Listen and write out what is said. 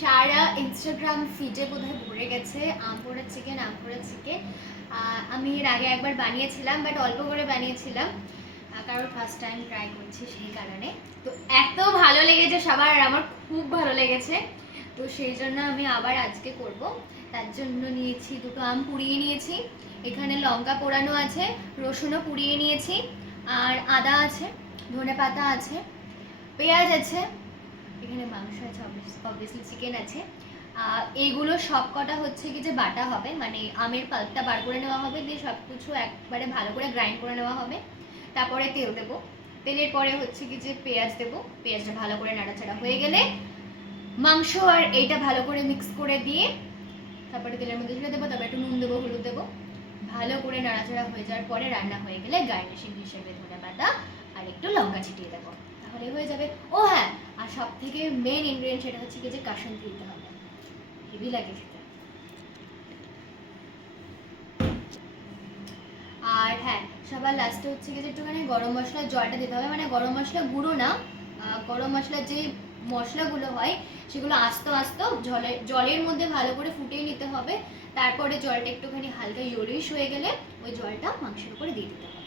সারা Instagram ফিডে বোধহয় ভরে গেছে আম পোড়া চিকেন, আম পোড়া চিকেন। আমি এর আগে একবার বানিয়েছিলাম, বাট অল্প করে বানিয়েছিলাম, কারণ ফার্স্ট টাইম ট্রাই করছি সেই কারণে। তো এত ভালো লেগেছে সবার, আর আমার খুব ভালো লেগেছে, তো সেই জন্য আমি আবার আজকে করব। তার জন্য নিয়েছি দুটো আম পুড়িয়ে নিয়েছি, এখানে লঙ্কা পোড়ানো আছে, রসুনও পুড়িয়ে নিয়েছি, আর আদা আছে, ধনে পাতা আছে, পেঁয়াজ আছে, এখানে মাংস আছে, অবভিয়াসলি চিকেন আছে। এইগুলো সব কটা হচ্ছে কি যে বাটা হবে, মানে আমের পাল্পটা বার করে নেওয়া হবে, দিয়ে সব কিছু একবারে ভালো করে গ্রাইন্ড করে নেওয়া হবে। তারপরে তেল দেবো, তেলের পরে হচ্ছে কি যে পেঁয়াজ দেবো, পেঁয়াজটা ভালো করে নাড়াচাড়া হয়ে গেলে মাংস আর এইটা ভালো করে মিক্স করে দিয়ে তারপরে তেলের মধ্যে ছেড়ে দেবো, তারপরে একটু নুন দেবো, হলুদ দেবো, ভালো করে নাড়াচাড়া হয়ে যাওয়ার পরে রান্না হয়ে গেলে গার্নিশিং হিসেবে ধনে পাতা আর একটু লঙ্কা ছিটিয়ে দেবো, তাহলে হয়ে যাবে। ও হ্যাঁ, আর সব থেকে মেন ইনগ্রেডিয়েন্ট সেটা হচ্ছে কি যে কাসুন্দি দিতে হবে, হেভি লাগে খেতে। আর হ্যাঁ, সবার লাস্টে হচ্ছে কি যে একটুখানি গরম মশলার জলটা দিতে হবে, মানে গরম মশলা গুঁড়ো না, গরম মশলার যে মশলাগুলো হয় সেগুলো আস্তে আস্তে জলের মধ্যে ভালো করে ফুটিয়ে নিতে হবে। তারপরে জলটা একটুখানি হালকা ইয়েলোইশ হয়ে গেলে ওই জলটা মাংসের উপরে দিয়ে দিতে হবে।